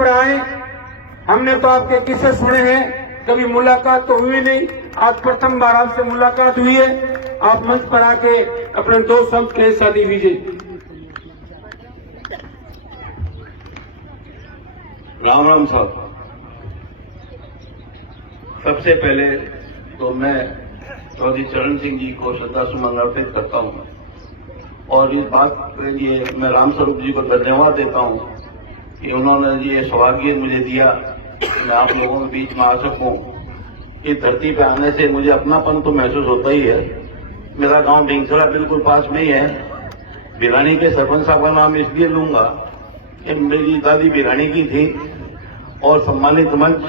पर आए। हमने तो आपके किस्से सुने हैं, कभी मुलाकात तो हुई नहीं, आज प्रथम बार आपसे मुलाकात हुई है। आप मंच पर आके अपने दो शब्द के शादी दीजिए। राम राम साहब, सबसे पहले तो मैं चौधरी चरण सिंह जी को श्रद्धा सुमन अर्पित करता हूं और इस बात के लिए मैं राम स्वरूप जी को धन्यवाद देता हूं कि उन्होंने ये सौभाग्य मुझे दिया कि मैं आप लोगों के बीच में आ सकूं। इस धरती पे आने से मुझे अपनापन तो महसूस होता ही है। मेरा गांव ढिंगसरा बिल्कुल पास में ही है। भिरानी के सरपंच साहब का नाम इसलिए लूंगा कि मेरी दादी भिरानी की थी और सम्मानित मंच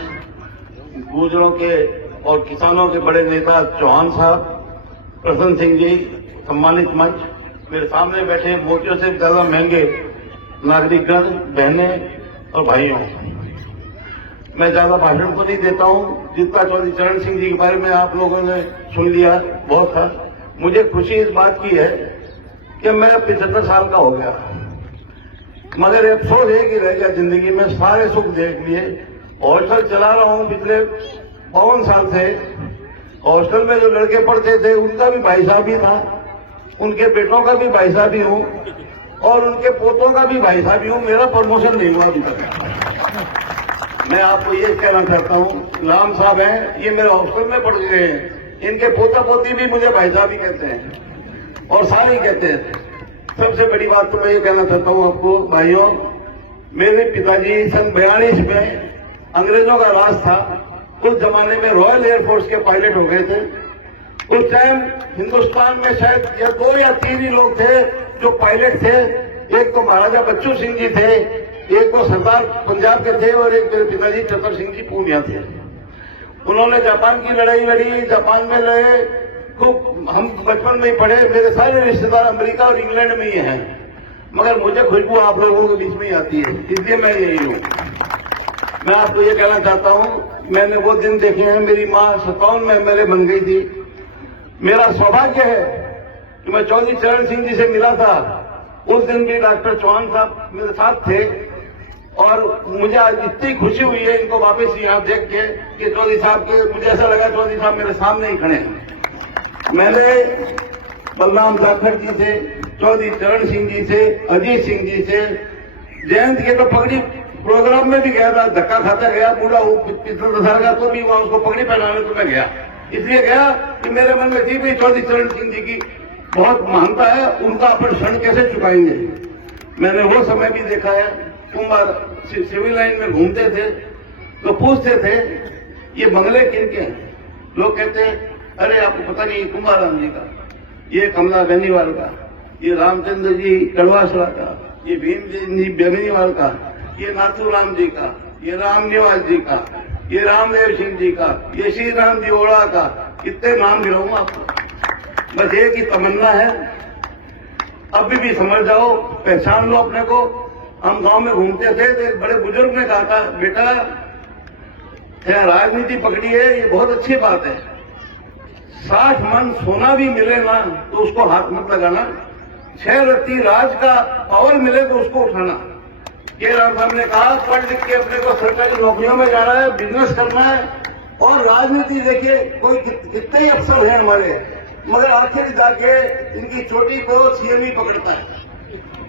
गुर्जरों के और किसानों के बड़े नेता चौहान साहब, प्रसन्न सिंह जी, सम्मानित मंच, मेरे सामने बैठे मोतियों से ज्यादा महंगे नागरिकगण, बहनें और भाइयों, मैं ज्यादा भाषण को नहीं देता हूं। जितना चौधरी चरण सिंह जी के बारे में आप लोगों ने सुन लिया बहुत था। मुझे खुशी इस बात की है कि मैं 75 साल का हो गया, मगर अफसोस है कि रह गया जिंदगी में सारे सुख देख लिए। हॉस्टल चला रहा हूं पिछले 52 साल से। हॉस्टल में जो लड़के पढ़ते थे उनका भी भाई साहब ही था, उनके बेटों का भी भाई साहब ही हूं और उनके पोतों का भी भाई साहब ही हूं। मेरा प्रमोशन नहीं हुआ अभी तक। मैं आपको ये कहना चाहता हूं, राम साहब हैं, ये मेरे हॉस्टल में पढ़ गए हैं, इनके पोता पोती भी मुझे भाई साहब ही कहते हैं और सारे ही कहते हैं। सबसे बड़ी बात तो मैं ये कहना चाहता हूं आपको भाइयों, मेरे पिताजी सन 42 में अंग्रेजों का राज था। उस जमाने में रॉयल एयरफोर्स के पायलट हो गए थे। उस टाइम हिंदुस्तान में शायद या 2 या 3 ही लोग थे जो पायलट थे। एक तो महाराजा बच्चू सिंह जी थे, एक तो सरदार पंजाब के थे और एक मेरे पिताजी चतर सिंह जी पूर्णिया थे। उन्होंने जापान की लड़ाई लड़ी, जापान में लड़े खूब। हम बचपन में ही पढ़े, मेरे सारे रिश्तेदार अमेरिका और इंग्लैंड में ही हैं, मगर मुझे खुशबू आप लोगों के बीच में ही आती है, इसलिए मैं यही हूं। मैं आपको ये कहना चाहता हूं, मैंने वो दिन देखे हैं। मेरी मां 57 में एमएलए बन गई थी। मेरा सौभाग्य है कि मैं चौधरी चरण सिंह जी से मिला था। उस दिन भी डॉक्टर चौहान साहब मेरे साथ थे और मुझे आज इतनी खुशी हुई है इनको वापस यहाँ देख के कि चौधरी साहब के, मुझे ऐसा लगा चौधरी साहब मेरे सामने ही खड़े हैं। मैंने बलराम जाखड़ जी से, चौधरी चरण सिंह जी से, अजीत सिंह जी से, जयंत के तो पगड़ी प्रोग्राम में भी गया था, धक्का खाता गया पूरा 75 साल का, तो भी वहां उसको पगड़ी पहनाने तो मैं गया। इसलिए गया कि मेरे मन में थी भी चौधरी चरण सिंह जी की बहुत महानता है, उनका अपन क्षण कैसे चुकाएंगे। मैंने वो समय भी देखा है। कुंभार सिविल लाइन में घूमते थे तो पूछते थे ये बंगले किनके हैं। लोग कहते हैं अरे आपको पता नहीं, कुंभाराम जी का, ये कमला बेनीवाल का, ये रामचंद्र जी कड़वासला का, ये भीम जी बेनीवाल का, ये नाथूराम जी का, ये राम निवास जी का, ये रामदेव सिंह जी का, ये श्री राम जी ओड़ा का। कितने नाम गिराऊं आपको, बस एक ही तमन्ना है, अभी भी समझ जाओ, पहचान लो अपने को। हम गांव में घूमते थे तो एक बड़े बुजुर्ग ने कहा था, बेटा क्या राजनीति पकड़ी है, ये बहुत अच्छी बात है। 60 मन सोना भी मिले ना तो उसको हाथ मत लगाना, 6 रत्ती राज का पावर मिले तो उसको उठाना। के राम साहब ने कहा पढ़ लिख के अपने को सरकारी नौकरियों में जाना है, बिजनेस करना है और राजनीति। देखिए कोई कितने ही अफसर हैं हमारे, मगर आखिर जाके इनकी चोटी को सीएम ही पकड़ता है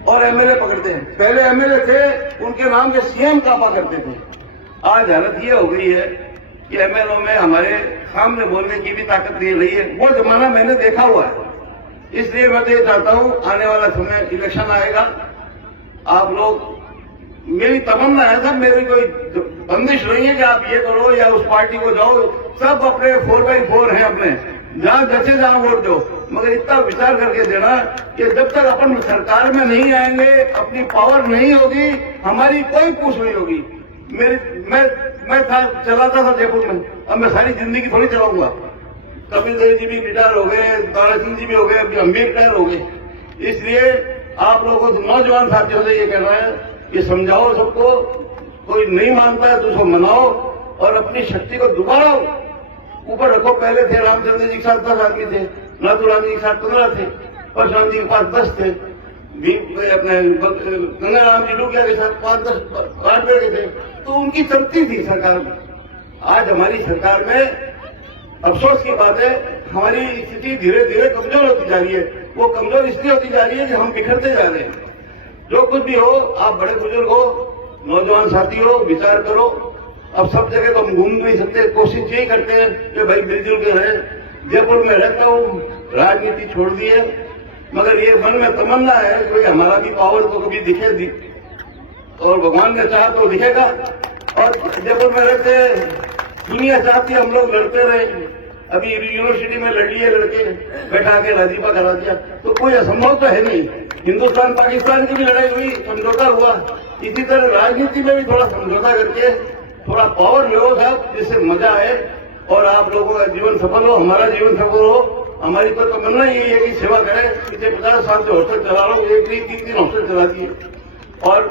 और एमएलए पकड़ते हैं। पहले एमएलए थे, उनके नाम के सीएम कापा करते थे। आज हालत ये हो गई है कि एमएलए में हमारे सामने बोलने की भी ताकत नहीं रही है। वो जमाना मैंने देखा हुआ है। इसलिए मैं तो ये चाहता हूं, आने वाला समय इलेक्शन आएगा, आप लोग, मेरी तमन्ना है सब, मेरी कोई बंदिश नहीं है कि आप ये करो या उस पार्टी को जाओ। सब अपने 4x4 हैं, अपने जहां जैसे जहां वोट दो, मगर इतना विचार करके देना कि जब तक अपन सरकार में नहीं आएंगे, अपनी पावर नहीं होगी, हमारी कोई पूछ नहीं होगी। मैं चलाता था जयपुर में, अब मैं सारी जिंदगी थोड़ी चलाऊंगा। कपिल देव जी भी रिटायर हो गए, दारा सिंह जी भी हो गए, अभी हम भी रिटायर हो गए। इसलिए आप लोगों को, नौजवान साथियों से ये कहना है कि समझाओ सबको, कोई नहीं मानता है तो उसको मनाओ और अपनी शक्ति को दोबारा ऊपर रखो। पहले थे रामचंद्र जी के साथ 10 आदमी थे, नाथूराम जी के साथ 15 थे, परशुराम जी के पास 10 थे। अपने गंगाराम जी डूबिया के साथ 5-10 बार बैठे थे, तो उनकी चलती थी सरकार में। आज हमारी सरकार में अफसोस की बात है, हमारी स्थिति धीरे धीरे कमजोर होती जा रही है। वो कमजोर इसलिए होती जा रही है कि हम बिखरते जा रहे हैं। जो कुछ भी हो, आप बड़े बुजुर्ग हो, नौजवान साथी हो, विचार करो। अब सब जगह तो हम घूम नहीं सकते, कोशिश यही करते हैं कि भाई मिलजुल के रहें। जयपुर में रहता हूँ, राजनीति छोड़ दी है, मगर ये मन में तमन्ना है कि भाई हमारा भी पावर तो कभी दिखे और भगवान ने चाहा तो दिखेगा। और जयपुर में रहते दुनिया चाहती है हम लोग लड़ते रहे। अभी यूनिवर्सिटी में लड़ लिए लड़के, बैठा के राजीपा करा दिया, तो कोई असंभव तो है नहीं। हिंदुस्तान पाकिस्तान की भी लड़ाई हुई, समझौता हुआ। इसी तरह राजनीति में भी थोड़ा समझौता करके थोड़ा पावर लो साहब, जिससे मजा आए और आप लोगों का जीवन सफल हो, हमारा जीवन सफल हो। हमारी तो तमन्ना यही है कि सेवा करें। पिछले 50 साल से हॉस्टल चला रहा हूँ, एक नहीं 3 हॉस्टल चला दिए, और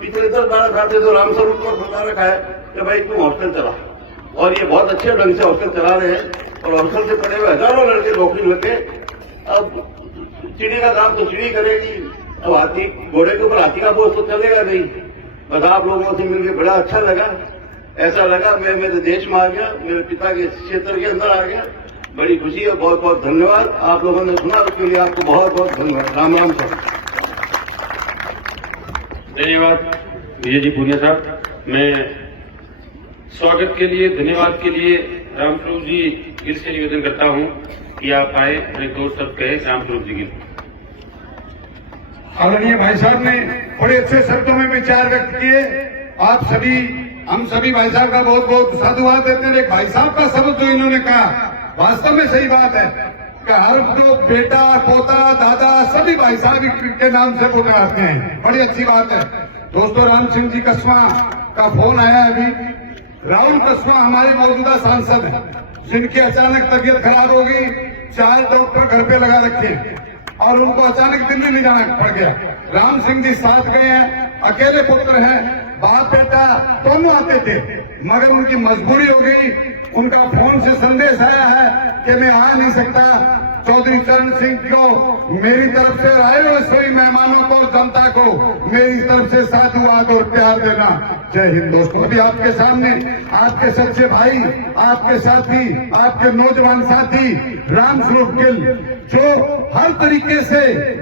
पिछले 10-12 साल से तो राम स्वरूप को सजा रखा है कि भाई तुम हॉस्टल चला, और ये बहुत अच्छे ढंग से हॉस्टल चला रहे हैं। और हॉस्टल से पढ़े हुए हजारों लड़के नौकरी लगे। अब चिड़ी का काम तो चिड़ी करेगी, अब हाथी घोड़े के ऊपर हाथी का बोझ तो चलेगा नहीं। बस आप लोगों से मिलकर बड़ा अच्छा लगा। ऐसा लगा मैं मेरे देश में आ गया, मेरे पिता के क्षेत्र के अंदर आ गया। बड़ी खुशी है, बहुत बहुत धन्यवाद। आप लोगों ने सुना, उसके लिए आपको बहुत बहुत धन्यवाद। राम राम सर। धन्यवाद विजय जी पूनिया साहब। मैं स्वागत के लिए, धन्यवाद के लिए रामस्वरूप जी गिल से निवेदन करता हूं कि आप आए और एक दो शब्द कहे रामस्वरूप जी गिल। आदरणीय भाई साहब ने बड़े अच्छे शब्दों में विचार व्यक्त किए। आप सभी, हम सभी भाई साहब का बहुत बहुत साधुवाद देते हैं। एक भाई साहब का शब्द जो इन्होंने कहा वास्तव में सही बात है कि हर जो बेटा, पोता, दादा सभी भाई साहब के नाम से पुकारते हैं। बड़ी अच्छी बात है। दोस्तों, राम सिंह जी कस्वा का फोन आया है अभी। राहुल कस्वा हमारे मौजूदा सांसद हैं, जिनकी अचानक तबीयत खराब हो गई, चाहे डॉक्टर घर पे लगा रखे और उनको अचानक दिल्ली ले जाना पड़ गया। राम सिंह जी साथ गए हैं, अकेले पुत्र हैं, बाप बेटा दोनों आते थे, मगर उनकी मजबूरी हो गई। उनका फोन से संदेश आया है कि मैं आ नहीं सकता। चौधरी चरण सिंह को मेरी तरफ से आए हुए सभी मेहमानों को, जनता को मेरी तरफ से साधुवाद और प्यार देना। जय हिंद। दोस्तों, अभी आपके सामने आपके सच्चे भाई, आपके साथी, आपके नौजवान साथी रामस्वरूप गिल, जो हर तरीके से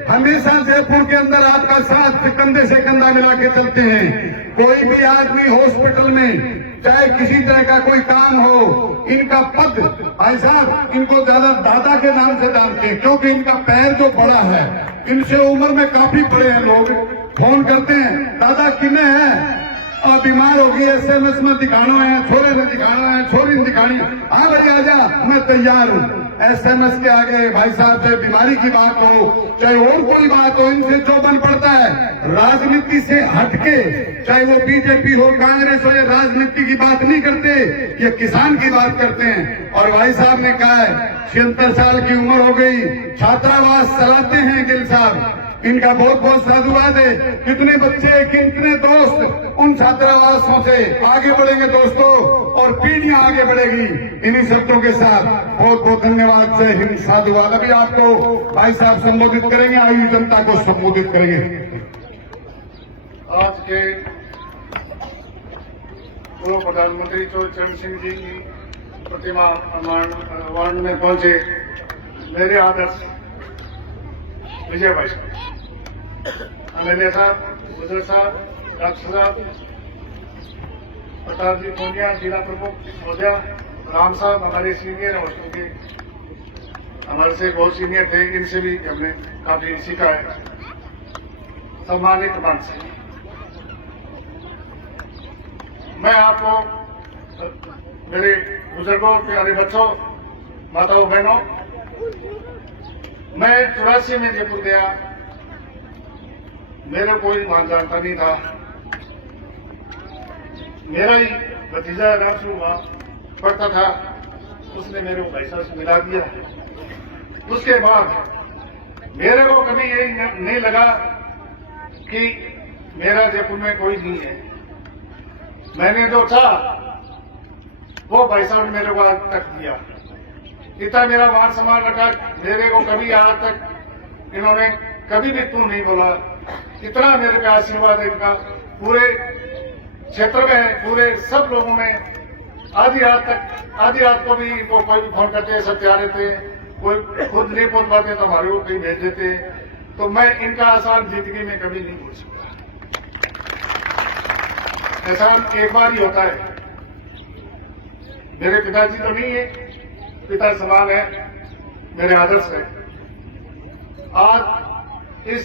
हमेशा जयपुर के अंदर आपका साथ कंधे से कंधा मिला के चलते हैं। कोई भी आदमी हॉस्पिटल में चाहे किसी तरह का कोई काम हो, इनका पद, भाई साहब इनको ज्यादा दादा के नाम से जानते हैं, क्योंकि इनका पैर जो बड़ा है, इनसे उम्र में काफी बड़े हैं। लोग फोन करते हैं, दादा किन्ने हैं और बीमार होगी, SMS में दिखाना है, छोरे ने दिखाना है, छोरी ने दिखानी है, हाँ भाई आजा, मैं तैयार हूँ। SMS के आगे भाई साहब, चाहे बीमारी की बात हो, चाहे और कोई बात हो, इनसे जो बन पड़ता है राजनीति से हटके, चाहे वो बीजेपी हो, कांग्रेस हो, ये राजनीति की बात नहीं करते, ये किसान की बात करते हैं। और भाई साहब ने कहा है 76 साल की उम्र हो गई, छात्रावास चलाते हैं गिल साहब, इनका बहुत बहुत साधुवाद है। कितने बच्चे, कितने दोस्त उन छात्रावासों से आगे बढ़ेंगे दोस्तों, और पीढ़ियां आगे बढ़ेगी। इन्हीं शब्दों के साथ बहुत बहुत धन्यवाद। जय हिंद, साधुवाद। अभी आपको भाई साहब संबोधित करेंगे, आयु जनता को संबोधित करेंगे। आज के पूर्व प्रधानमंत्री चरण सिंह जी की प्रतिमा अवार्ड में पहुंचे मेरे आदर्श विजय भाई साहब, एमएलए साहब, गुजर साहब, डॉक्टर साहब, प्रताप जी पूनिया, जिला प्रमुख महोदय, राम साहब हमारे सीनियर हॉस्टल के, हमारे से बहुत सीनियर थे, इनसे भी हमने काफी सीखा है। सम्मानित मंच से मैं आपको, मेरे बुजुर्गों, प्यारे बच्चों, माताओं, बहनों, मैं 84 में जयपुर गया, मेरा कोई वहां जानता नहीं था। मेरा ही भतीजा रामसू वहां पढ़ता था, उसने मेरे को भाई साहब से मिला दिया। उसके बाद मेरे को कभी यही नहीं लगा कि मेरा जयपुर में कोई नहीं है। मैंने जो चाहा वो भाई साहब ने मेरे को आज तक दिया। इतना मेरा मान सम्मान रखा, मेरे को कभी आज तक इन्होंने कभी भी तू नहीं बोला। इतना मेरे पे आशीर्वाद है इनका, पूरे क्षेत्र में, पूरे सब लोगों में। आधी रात को भी इनको कोई भी फोन करते सब जा रहे थे, कोई खुद नहीं पहुंच पाते तो हमारे को कहीं भेज देते। तो मैं इनका आसान जिंदगी में कभी नहीं भूल सकता। एहसान एक बार ही होता है। मेरे पिताजी तो नहीं है, पिता समान है, मेरे आदर्श है। आज इस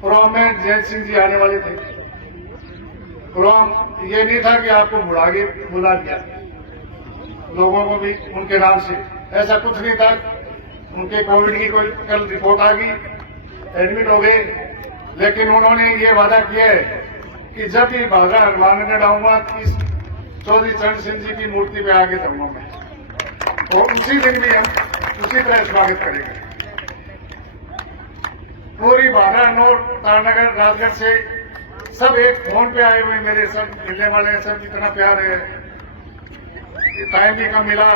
प्रोग्राम में जयंत सिंह जी आने वाले थे। प्रोग्राम ये नहीं था कि आपको बुला दिया, लोगों को भी उनके नाम से, ऐसा कुछ नहीं था। उनके कोविड की कोई कल रिपोर्ट आ गई, एडमिट हो गए, लेकिन उन्होंने ये वादा किया है कि जब भी बाधा हनुमान ने डालूंगा इस चौधरी चरण सिंह जी की मूर्ति पे आगे चलूंगा मैं, और उसी दिन भी हम उसी तरह स्वागत करेंगे। पूरी बाधा नोट तारानगर राजगढ़ से सब एक फोन पे आए हुए मेरे, सब मिलने वाले हैं, सब इतना प्यार है। टाइम भी कम मिला,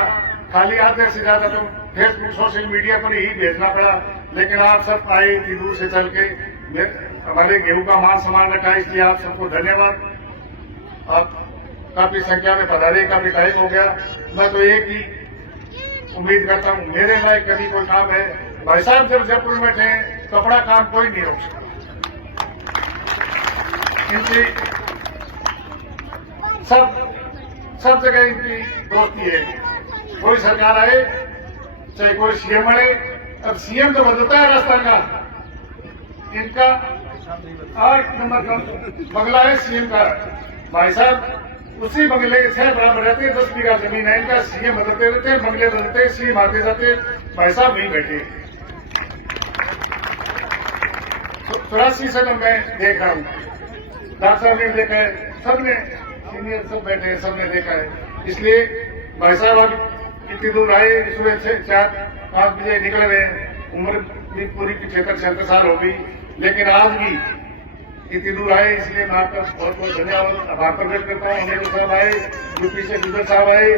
खाली आधे से ज्यादा तो फेसबुक सोशल मीडिया पर ही भेजना पड़ा, लेकिन आप सब आए इतनी दूर से चल के हमारे गेहूं का मान सम्मान रखा, इसलिए आप सबको धन्यवाद। आप काफी संख्या में पधारे, काफी टाइम हो गया। मैं तो एक ही उम्मीद करता हूं, मेरे लायक कभी कोई काम है। भाई साहब जब जयपुर में थे तो अपना काम कोई नहीं रोक सकता। इनकी सब जगह इनकी दोस्ती है। कोई सरकार आए, चाहे कोई सीएम आए, अब सीएम तो बदलता है राजस्थान का, इनका 8 नंबर का बंगला है सीएम का। भाई साहब उसी बंगले के 6 बराबर रहते हैं, 10 बीघा जमीन है इनका। सीएम बदलते रहते हैं, बंगले बदलते हैं, सीएम आते जाते, भाई साहब नहीं बैठे। 84 से मैं देख रहा हूँ, डॉक्टर साहब ने देखा है, सबने सीनियर सब बैठे हैं, सबने देखा है। इसलिए भाई साहब अब इतनी दूर आए, सुबह 4-5 बजे निकल रहे हैं, उम्र भी पूरी 75 साल हो गई, लेकिन आज भी इतनी दूर आए, इसलिए मैं आपका बहुत बहुत धन्यवाद आभार प्रकट करता हूँ। अनिल साहब आए, यूपी से विजय साहब आए,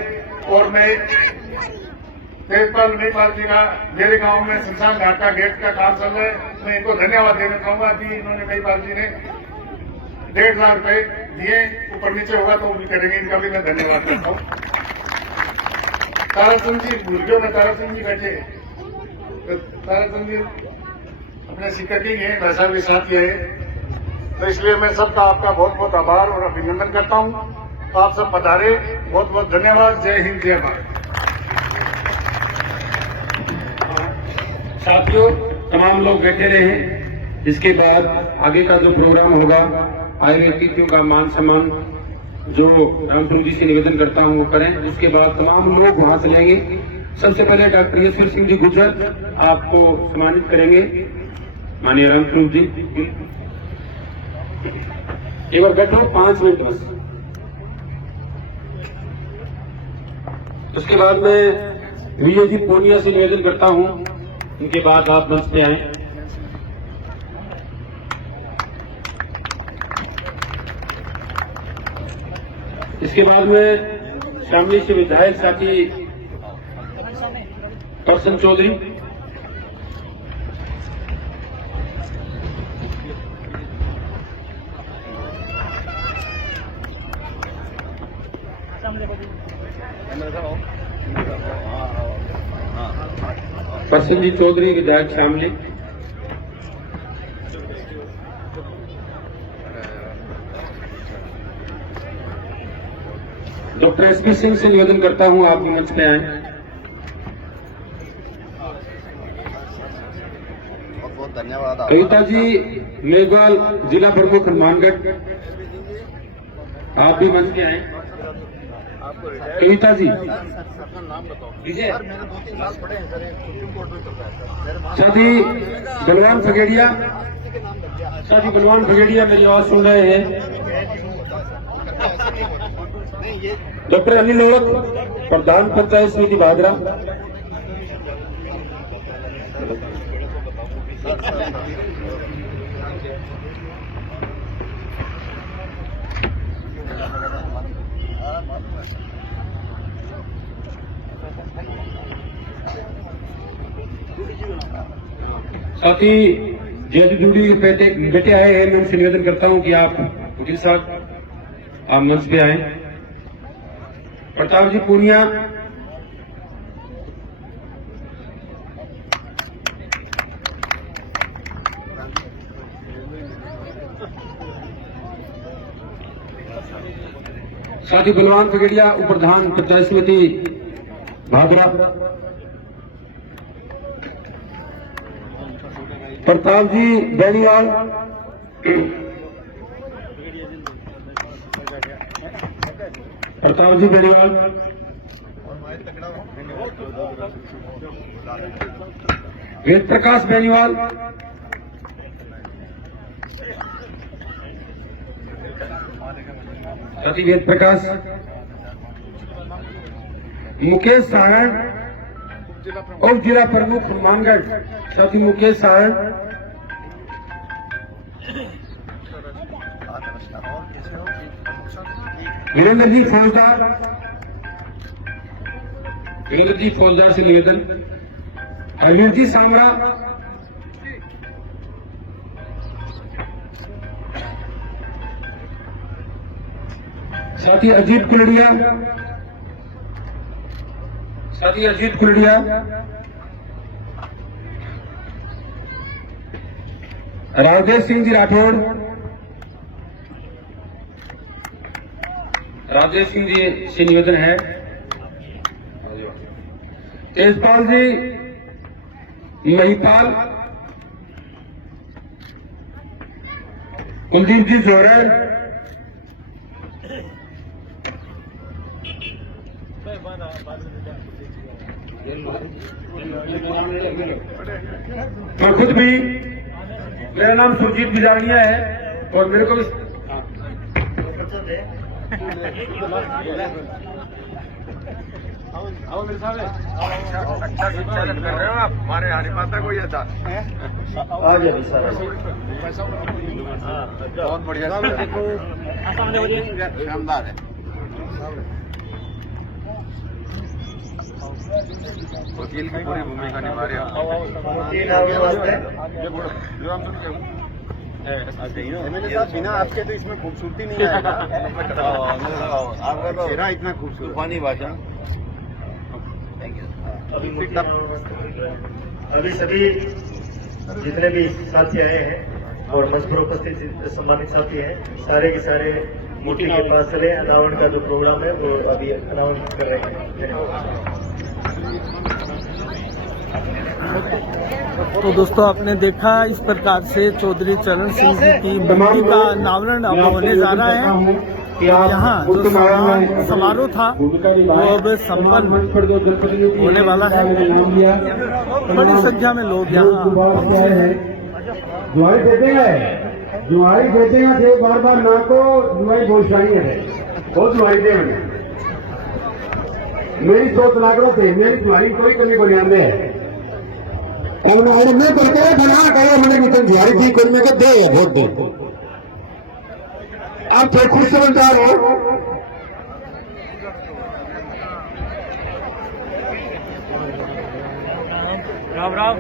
और मैं तेजपाल नेपाल जी का मेरे गांव में शमशान घाट का गेट का काम चल रहा है, मैं इनको धन्यवाद देना चाहूंगा कि इन्होंने नेपाल जी ने 1.5 लाख रुपए दिए। ऊपर नीचे होगा तो वो भी करेंगे, इनका भी मैं धन्यवाद करता हूँ। ताराचंद जी भूलगियों में ताराचंद जी बैठे, तो ताराचंद जी अपने शिक्षक ही हैं, भाई साहब के साथ ही है, तो इसलिए मैं सबका आपका बहुत बहुत आभार और अभिनंदन करता हूँ। आप सब पधारे, बहुत बहुत धन्यवाद। जय हिंद, जय भारत। साथियों, तमाम लोग बैठे रहे। इसके बाद आगे का जो प्रोग्राम होगा, आए हुए अतिथियों का मान सम्मान जो रामपुर जी से निवेदन करता हूं वो करें। उसके बाद तमाम लोग वहां चलेंगे। सबसे पहले डॉक्टर यशवीर सिंह जी गुर्जर आपको सम्मानित करेंगे। माननीय रामपुर जी एक बार बैठो, 5 मिनट बस। उसके बाद मैं विजय जी पूर्णिया से निवेदन करता हूं, उनके बाद आप मंच पे आए। इसके बाद में शामली से विधायक साथी करसन चौधरी, करसन जी चौधरी विधायक शामली, डॉक्टर एसपी सिंह से निवेदन करता हूं आप मंच पे आए। बहुत बहुत धन्यवाद। कविता जी मेघवाल जिला प्रमुख हनुमानगढ़, आप भी मंच पे आए। कविता जी अपना नाम बताओ। विजय सर मेरे 2-3 साल पड़े हैं सर, सुप्रीम कोर्ट में चल रहा है सर। साथी बलवान फगेड़िया, साथी बलवान फगेड़िया मेरी आवाज सुन रहे हैं। डॉक्टर अनिल औरत प्रधान पंचायत समिति भादरा, साथ ही जय जूली बेटे आए हैं, मैं उनसे निवेदन करता हूं कि आप वकील साहब आप मंच पे आए। प्रताप जी पूनिया, साथ ही बलवान पगड़िया उप प्रधान पंचायत समिति भादरा। प्रताप जी बेनीवाल, प्रताप जी बेनीवाल, वेद प्रकाश बेनीवाल, साथी वेद प्रकाश, मुकेश सारण उप जिला प्रमुख हनुमानगढ़, साथी मुकेश सारण, वीरेंद्र जी फौजदार, वीरेंद्र जी फौजदार से निवेदन, हरवीर जी सांगरा, साथी अजीत कुलड़िया, साथी अजीत कुलड़िया, राजेश सिंह जी राठौड़, राजेश सिंह जी से निवेदन है। तेजपाल जी महिपाल, कुलदीप जी जोहर, मैं खुद भी, मेरा नाम सुरजीत बिजारनिया है और मेरे को भी हमारे हरिमाता को ये था आज अभी सर बहुत बढ़िया शानदार है। वकील की पूरी भूमिका निभा रहे हैं। बिना आपके तो इसमें खूबसूरती नहीं आएगा। आपका तो चेहरा इतना खूबसूरत, तूफानी भाषा। अभी सभी जितने भी साथी आए हैं और मंच पर उपस्थित सम्मानित साथी हैं, सारे के सारे मूर्ति के पास चले। अनावरण का जो प्रोग्राम है वो अभी अनावरण कर रहे हैं। तो दोस्तों आपने देखा इस प्रकार से चौधरी चरण सिंह जी की मूर्ति का अनावरण अब होने जा रहा है। यहाँ जो समारोह था वो अब संपन्न होने वाला है। बड़ी संख्या में लोग यहाँ पहुंचे हैं। जुआई देते हैं, जुआई देते हैं थे बार बार ना को जुआई गोशाई है, बहुत जुआई दे मेरी 100 लाख थे, मेरी जुआई कोई कमी को ध्यान दे मैं करते बना करो मैंने मुझे जुआई थी कोई मैं दे वोट दो। आप फिर खुश समझदार हो। राम राम,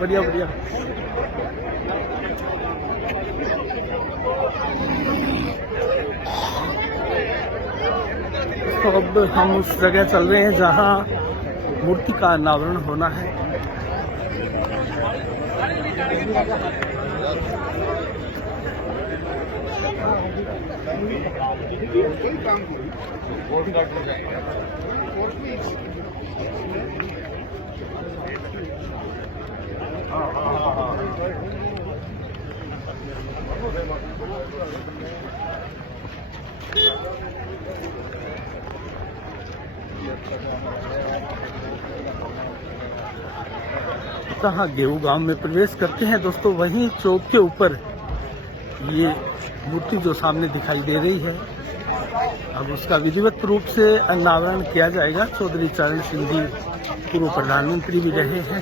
बढ़िया बढ़िया। तो अब हम उस जगह चल रहे हैं जहां मूर्ति का अनावरण होना है। जहाँ गेहूं गांव में प्रवेश करते हैं दोस्तों, वहीं चौक के ऊपर ये मूर्ति जो सामने दिखाई दे रही है, अब उसका विधिवत रूप से अनावरण किया जाएगा। चौधरी चरण सिंह जी पूर्व प्रधानमंत्री भी रहे हैं।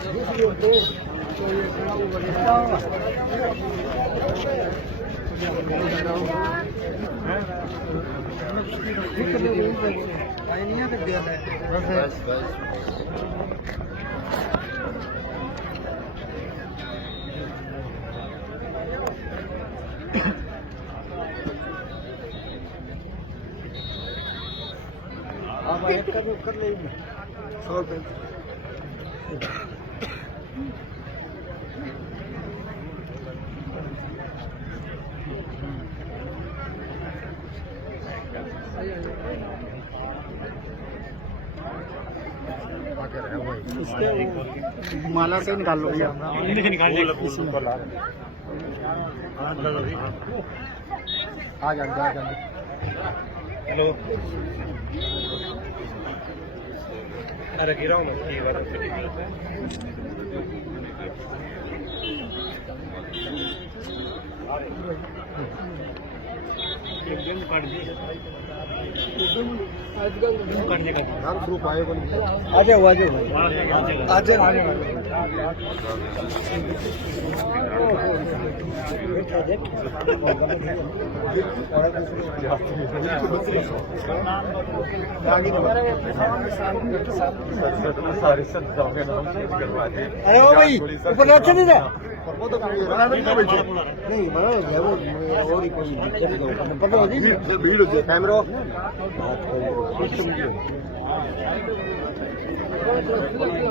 आप एक कर ले 100 रुपये इसके माला से निकाल लो भैया आ जाए हेलो अरे गिरा हूँ अरे ओ भाई ऊपर अच्छा नहीं था वो तो नहीं बराबर और ही कोई भीड़ होती है कैमरा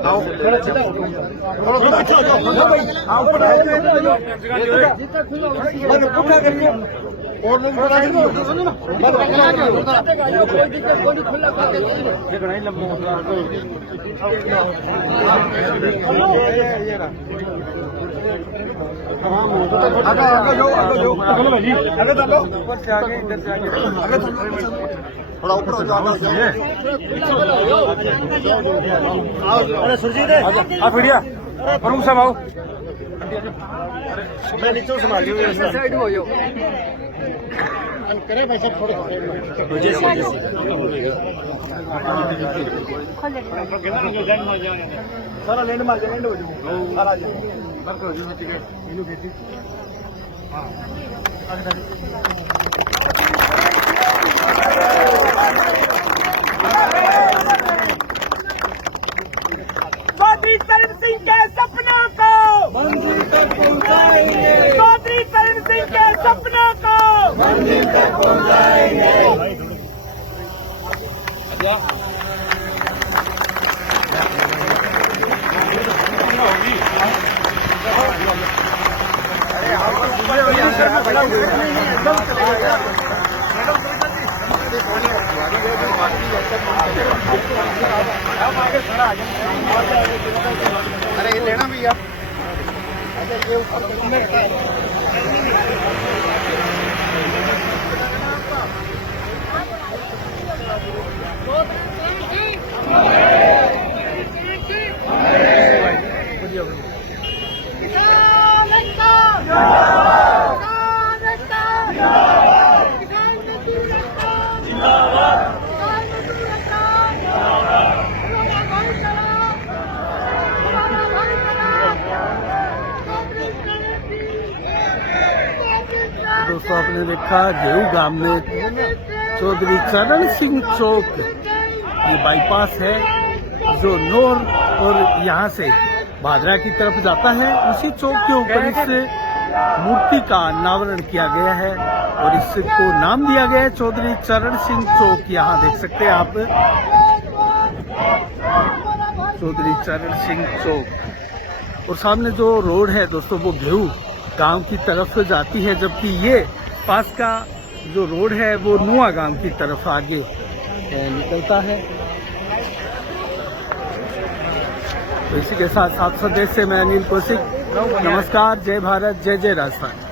आओ थोड़ा सीधा आओ ऊपर और लोग बता देंगे थोड़ा ऊपर हो जाओ अरे सुरजीत आप वीडियो फरूक साहब आओ मैं नीचे संभाल साइड हो जाओ करे भाई साहब थोड़े सारा लैंड मार जाए लैंड हो जाओ सारा चौधरी चरण सिंह के सपनों को मंजिल तक पहुंचाएंगे। चौधरी चरण सिंह के सपनों को मंजिल तक पहुंचाएंगे। अरे ये लेना भैया ये ऊपर दोस्तों आपने देखा गेहूं गांव में चौधरी चरण सिंह चौक ये बाईपास है जो नोर और यहाँ से भादरा की तरफ जाता है। उसी चौक के ऊपर इस मूर्ति का अनावरण किया गया है और इसको नाम दिया गया है चौधरी चरण सिंह चौक। यहाँ देख सकते हैं आप चौधरी चरण सिंह चौक और सामने जो रोड है दोस्तों वो गेहूं गांव की तरफ जाती है, जबकि ये पास का जो रोड है वो नुआ गांव की तरफ आगे निकलता है। तो इसी के साथ आप संदेश से मैं अनिल कौशिक, नमस्कार, जय भारत, जय जय राजस्थान।